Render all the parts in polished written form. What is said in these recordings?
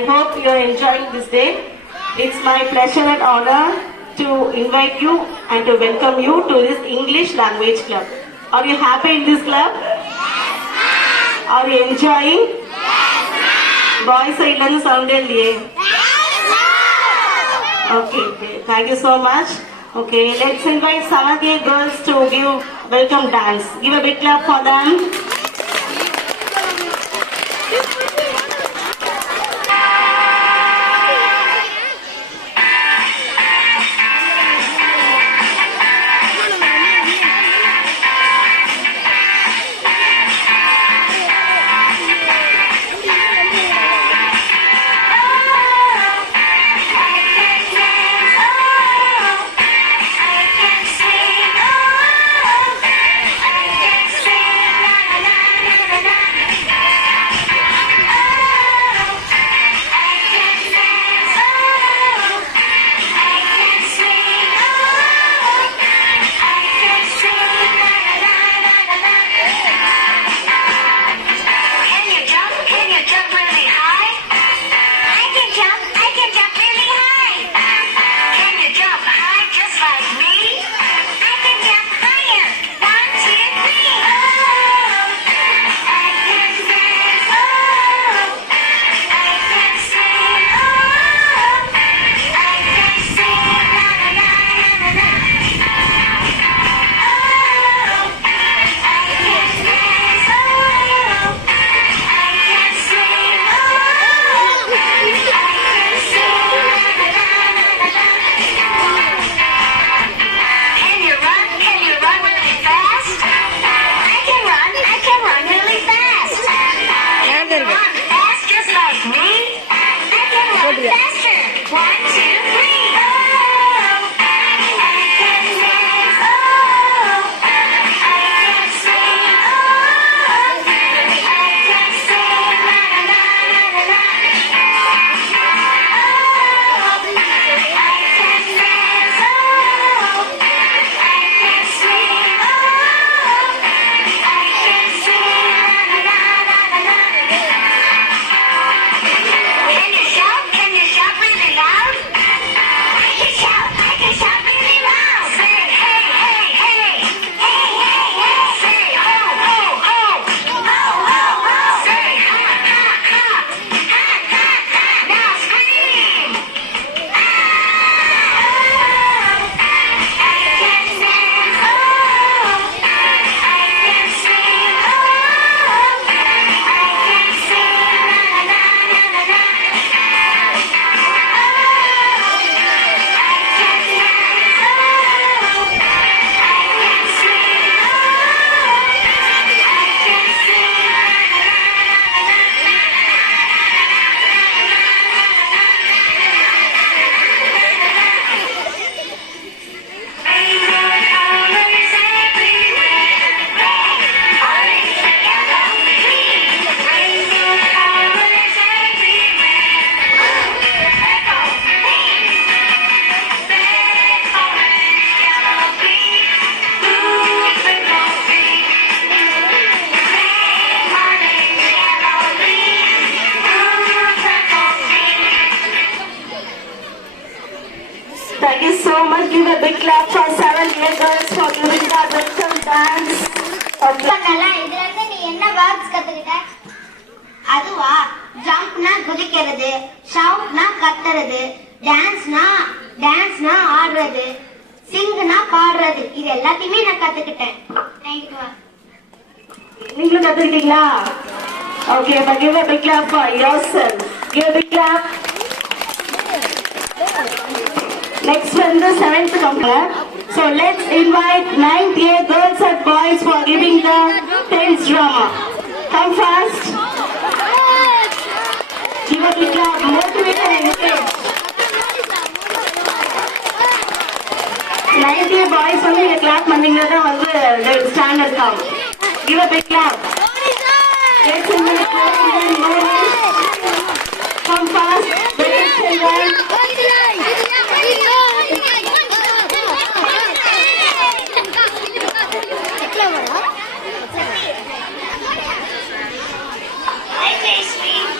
I hope you are enjoying this day. It's my pleasure and honor to invite you and to welcome you to this English language club. Are you happy in this club? Yes, are you enjoying? Yes, boys side la sound illiye? Yes, okay, thank you so much. Okay, let's invite 7th grade girls to give welcome dance. Give a big clap for them. Thank you so much. Give a big clap for 7 year girls for giving that welcome dance. இதுல நீ என்ன வேர்ட்ஸ் கத்துக்கிட்ட? அதுவா ஜம்ப்னா குதிக்கிறது, ஷவுட்னா கத்துறது, டான்ஸ்னா ஆடுறது, சிங்னா பாடுறது. இது எல்லாத்தையுமே நான் கத்துக்கிட்டேன். நீங்களும் கத்துக்கிட்டீங்களா? Okay, but give a big clap for yourself. Give a big clap. Next one, the 7th company. So let's invite 9th year girls and boys for giving the 10th drama. Come fast. Give a big clap. Motivate and encourage. 9th year boys வந்து இங்க clap பண்ணீங்கன்னா தான் வந்து they will stand and come. Give a big clap. Let's invite come fast. Let's invite.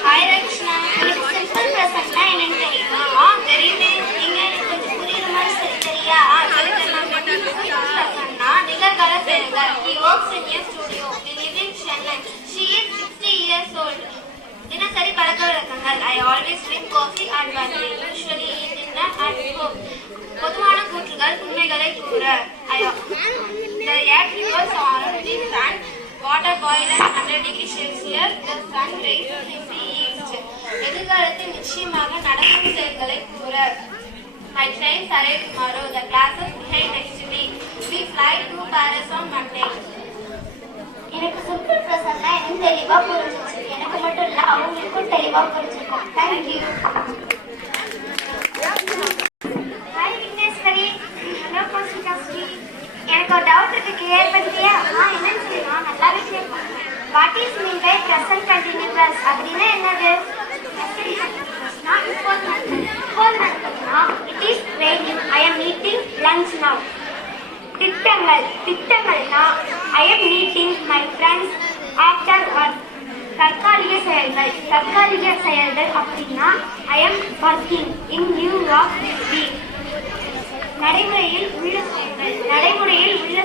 Hi, Rachna. Prasanna, நிகழ்கால செயல்கள். He works in a studio. He lives in Chennai. She is 60 years old. தினசரி பழக்கவழக்கங்கள். I always drink coffee at birthday. Usually eat dinner at home. பொதுவான கூற்றுகள் உண்மைகளை கூற. The earth revolves around the sun. Water boils at 100 degrees Celsius. The sun rises in the east. எதிர்காலத்தில் நிச்சயமாக நடக்கும் செயல்களை கூற. My trains arrive tomorrow. The classes behind next to me. We fly to Paris on Monday. எனக்கு simple Prasanna எனக்கு தெளிவா புரிஞ்சிச்சு. எனக்கு மட்டும் இல்ல அவங்களுக்கும் தெளிவா புரிஞ்சிருக்கும். Thank you. Hi Vigneshwari. Hello Kosika Sri. எனக்கு ஒரு டவுட் இருக்கு, கிளியர் பண்ணிட்டியா? என்னன்னு சொல்லுங்க, நல்லாவே கிளியர் பண்ணுங்க. What is mean by present continuous அப்படின்னா என்னது? It is raining. I am eating lunch now. திட்டங்கள்னா I am meeting my friends after work. தற்காலிக செயல்கள் அப்படின்னா I am working in New York City. நடைமுறையில் உள்ள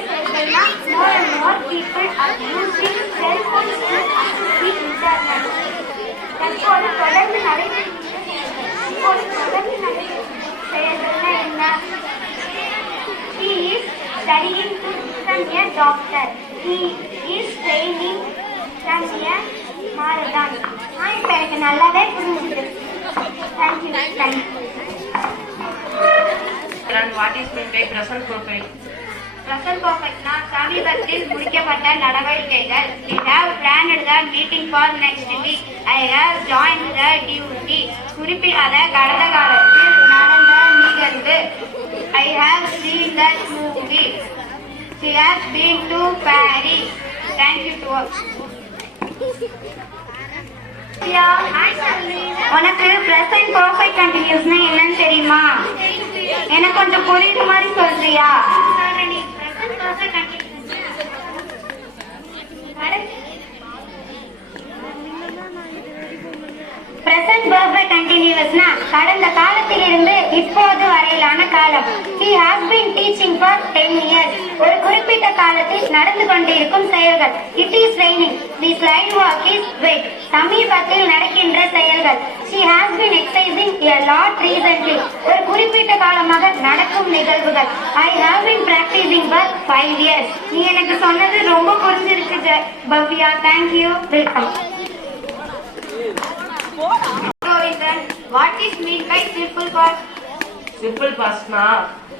செயல்கள்னா more and more people are using cell phones to access the internet. தற்போது தொடர்ந்து நடைமுறை செயல்கள்னா என்ன? He is studying to become a doctor. He is training from a marathon. இப்ப எனக்கு நல்லாவே புரிஞ்சுது. Thank you. What is meant by present perfect? Present perfectனா சமீபத்தில் முடிக்கப்பட்ட நடவடிக்கைகள். We have planned the meeting for next week. I have joined the duty. குறிப்பிடாத கடந்த காலத்தில் நடந்த நிகழ்வு. I have seen that movie. She has been to Paris. Thank you to us. உனக்கு present perfect continuousனா என்னன்னு தெரியுமா? எனக்கு கொஞ்சம் புரியுற மாதிரி சொல்றியா? பிரசன்ட் பர்ஃபெக்ட் கண்டினியூஸ்னா கடந்த காலத்திலிருந்து இப்போது வரையிலான காலம். He has been teaching for 10 years. ஒரு குறிப்பிட்ட காலத்தில் நடந்து கொண்டிருக்கும் செயல்கள். It is raining. The slide walk is wet. சமீபத்தில் நடக்கின்ற செயல்கள். She has been exercising a lot recently. ஒரு குறிப்பிட்ட காலமாக நடக்கும் நிகழ்வுகள். I have been practicing for 5 years. நீ எனக்கு சொன்னது ரொம்ப புரிஞ்சிருக்கு Bhavya. Thank you. Welcome. What is mean by simple past? Simple pastனா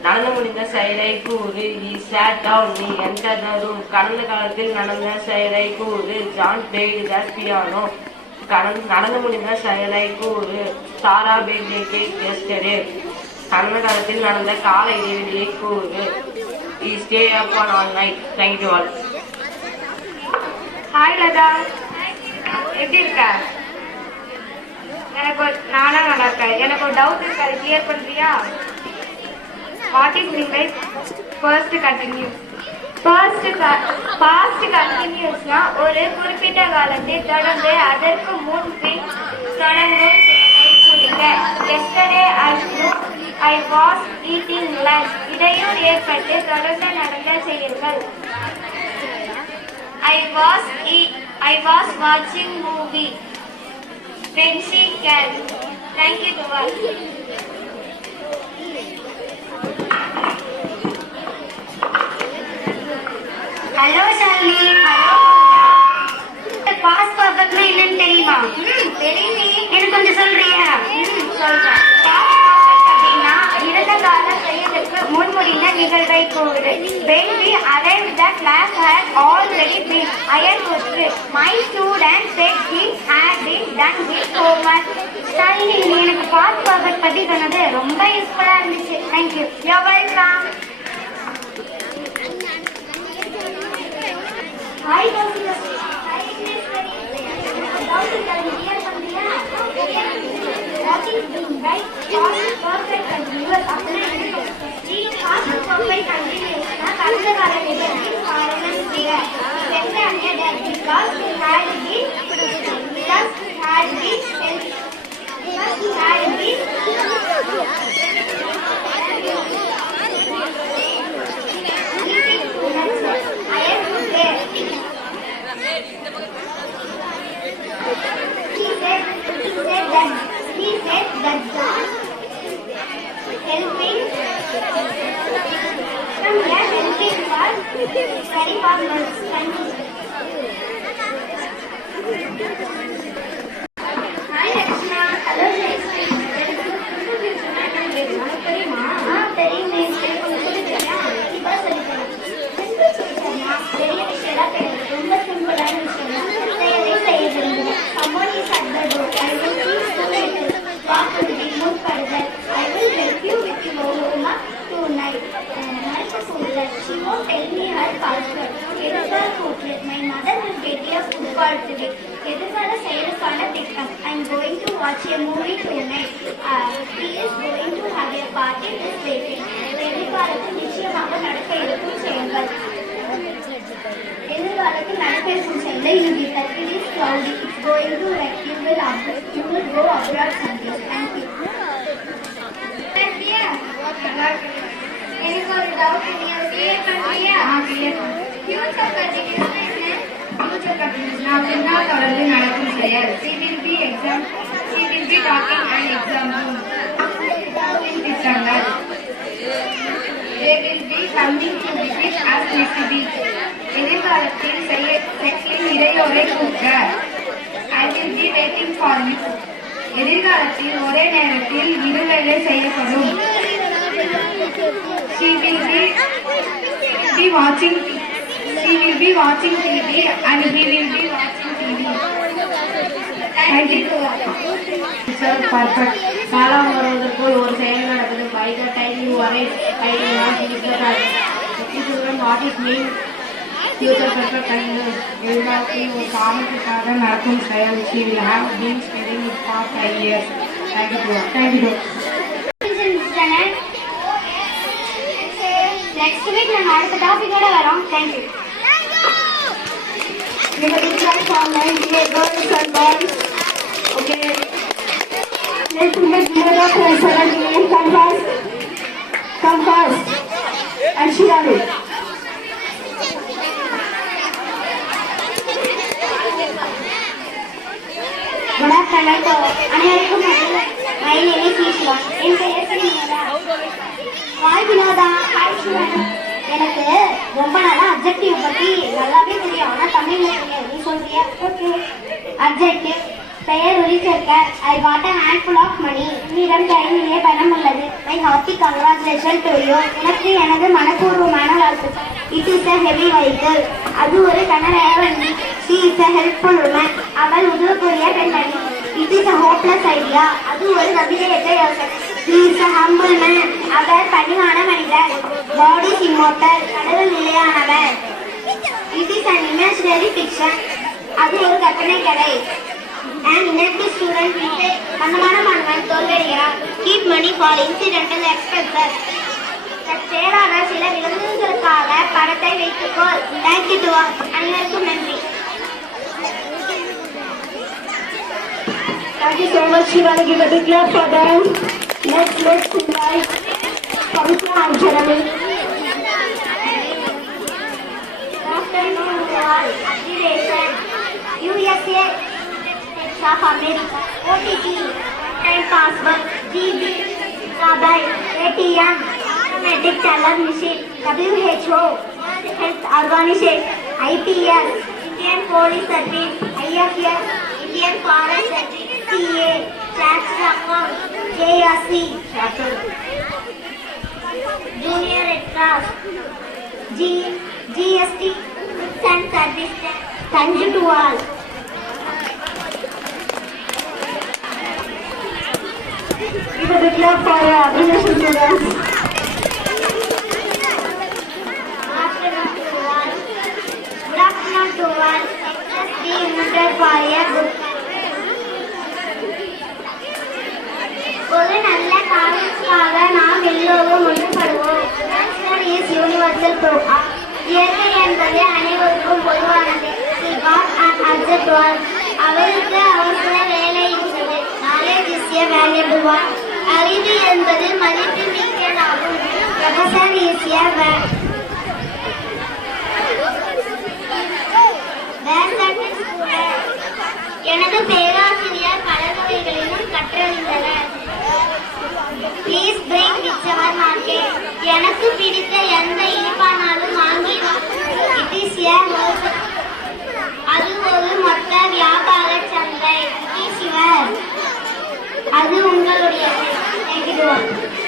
நடந்து முடிந்த செயலை கூறு. He sat down. He entered the room. கடந்த காலத்தில் நடந்த செயலை கூறு. John played the piano. நடந்து முடிந்த செயலை கூறு. Sarah baked a cake yesterday. கடந்த காலத்தில் நடந்த கால இடைவெளியை கூறு. He stayed up all night. Thank you all. Hi Latha, எப்படி இருக்க? நானா நல்லா இருக்கேன். எனக்கு ஒரு டவுட் இருக்கு, அதை கிளியர் பண்றியா? What is mean by first continuous? Past கண்டினியூஸ்னா ஒரு குறிப்பிட்ட காலத்தில் தொடர்ந்து அதற்கு முன் பின் தொடங்கும் செயலை குறிக்க. Yesterday I was eating lunch. இடையூறு ஏற்பட்டு தொடர்ந்து நடந்த செயல்கள். I was watching movie. Friendship can. Thank you to all. Hello Shalini. Past பர்ஃபெக்ட்னா என்னன்னு தெரியுமா? தெரியுமே. எனக்கு கொஞ்சம் சொல்றியா? சொல்றேன். பாஸ்ட் பர்ஃபெக்ட் அப்படின்னா இறந்த கால செயலுக்கு முன்முடிந்த நிகழ்வை கூறு. When we arrived, the class had already been. அயல்புற்று. My student said he had been done with homework. Shalini, நீ எனக்கு பாஸ்ட் பர்ஃபெக்ட் பத்தி சொன்னது ரொம்ப யூஸ்ஃபுல்லா இருந்துச்சு. Thank you. You're welcome. Hi Gopika. What is mean by past perfect continuous? Past perfect continuous na கடந்த கால நிகழ்வின் காரணம் சில. Because had been He said that John helping from here helping was very popular. Hi Lakshma. Hello Lakshmi. தெரியுமே பெரிய விஷயம் தெரியும். ரொம்ப சிம்பிளான விஷயம் செய்யவே செய்ய விரும்புகிறேன். Someone is at the door. I will teach you later. Walk with me, move further. I will help you with your homework tonight. She won't tell me her password. எதிர்கால கூட்டில் my mother will get a food call today. எதிர்கால செயலுக்கான திட்டம். I'm going to watch a movie tonight. He is going to have a party this weekend. எதிர்காலத்தில் நிச்சயமாக நடக்க இருக்கும் செயல்கள். எதிர்காலத்தில் நடக்க இருக்கும் செயல்கள் இது it is cloudy. It's going to rain. You will go abroad someday. Thank you. எனக்கு ஒரு டவுட் நீங்க கிளியர் பண்ணியா? கிளியர் ஃபியூச்சர் கண்டினியூஸ்னா அப்படின்னா தொடர்ந்து நடக்கும் செயல். She will be talking and example. திட்டங்கள். They will be coming to visit us next week. எதிர்காலத்தில் செக்ஸின் இடையோரை கூட்ட. I will be waiting for you. எதிர்காலத்தில் ஒரே நேரத்தில் இருவேளை செய்யப்படும். She will be watching TV and he will be watching TV. Thank you. Sir, perfect. காலம் வருவதற்கு ஒரு செயல் நடக்குது. By the time you arrive, I will not use the time. Children, what it means? Future perfect continuous. எதிர்காலத்தில் ஒரு காலத்துக்காக நடக்கும் செயல். She will have been studying it for 5 years. Thank you. Thank you. Next week நம்ம அடுத்த டாபிக்கோட வரோம். Thank you. We have been trying for 9 girls and boys. Okay. Let's make Mira and 17 come first. Come first. And Shirani. Good afternoon to அனைவருக்கும் வணக்கம். My name is Ishwan. என் பெயர் வினோதா. ஹாய் வினோதா. ஹாய் சிவன். எனக்கு ரொம்ப நாளா அப்ஜெக்டிவ் பத்தி நல்லாவே தெரியும். ஆனா தமிழ்ல தெரியாது. நீ சொல்றியா? ஓகே. அப்ஜெக்டிவ் பெயர் ஒலிச்சேர்க்க. I got a handful of money. என்னிடம் கையிலே பணம் உள்ளது. My hearty congratulations to you. எனக்கு எனது மனப்பூர்வமான வாழ்த்துக்கள். It is a heavy vehicle. அது ஒரு கனரக வண்டி. She is a helpful woman. அவள் உதவக்கூடிய பெண்மணி. It is a hopeless idea. அது ஒரு நம்பிக்கையற்ற யோசனை. He is a humble man. அவர் பணிவான மனிதர். God is immortal. கடவுள் நிலையானவர். It is an imaginary fiction. அது ஒரு கற்பனை கதை. An inactive student will மந்தமான மாணவன் தோல்வியடைகிறார். Keep money for incidental expenses. செயலான சில விலங்குகளுக்காக பணத்தை வைத்துக்கொள். Thank you to all. அனைவருக்கும் நன்றி. Thank you so much, Shivani. Give a big clap for them. Let's invite Pavitra and Jeremy. Afternoon to all. Activation. USA, of America, OTT, time password, GB, mobile, ATM, automatic teller machine, WHO, Health Organization, IPS, Indian Police Service, IFS, Indian Forest Service, CA, Tax Account, JRC, Junior Red Cross, GST, Goods and Service Tax. Thank you to all. Give a big clap for appreciation students. Good afternoon to all. Let us be united for a good time. ஒரு நல்ல காரணத்துக்காக நாம் எல்லோரும் ஒன்றுபடுவோம். Nature is universal to all. இயற்கை என்பது அனைவருக்கும் பொதுவானது. She got an urgent work. அவளுக்கு அவசர வேலை இருந்தது. Knowledge is a valuable one. அறிவு என்பது மதிப்பு மிக்கதாகும். Professor is a எனது பேராசிரியர் பல வகைகளிலும் கற்றறிந்தவர். எனக்கு பிடித்த எந்த இனிப்பானாலும் வாங்கி இட் இஸ் ஏ அது ஒரு மொத்த வியாபார சந்தை. It is your. அது உங்களுடைய.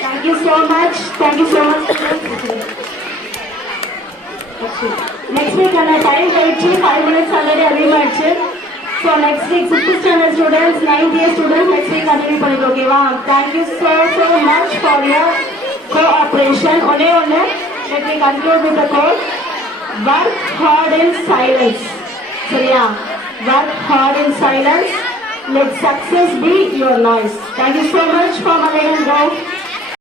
Thank you so much. Thank you so much. Next week on a time கழிச்சு 5 minutes already அதிகமாயிடுச்சு. So next week 6th standard students, 9th year students next week continue பண்ணிட்டு ஓகேவா? Thank you so much for your cooperation. ஒண்ணே ஒண்ணு, let me conclude with the quote. Work hard in silence. சரியா? Work hard in silence. Let success be your noise. Thank you so much for letting go.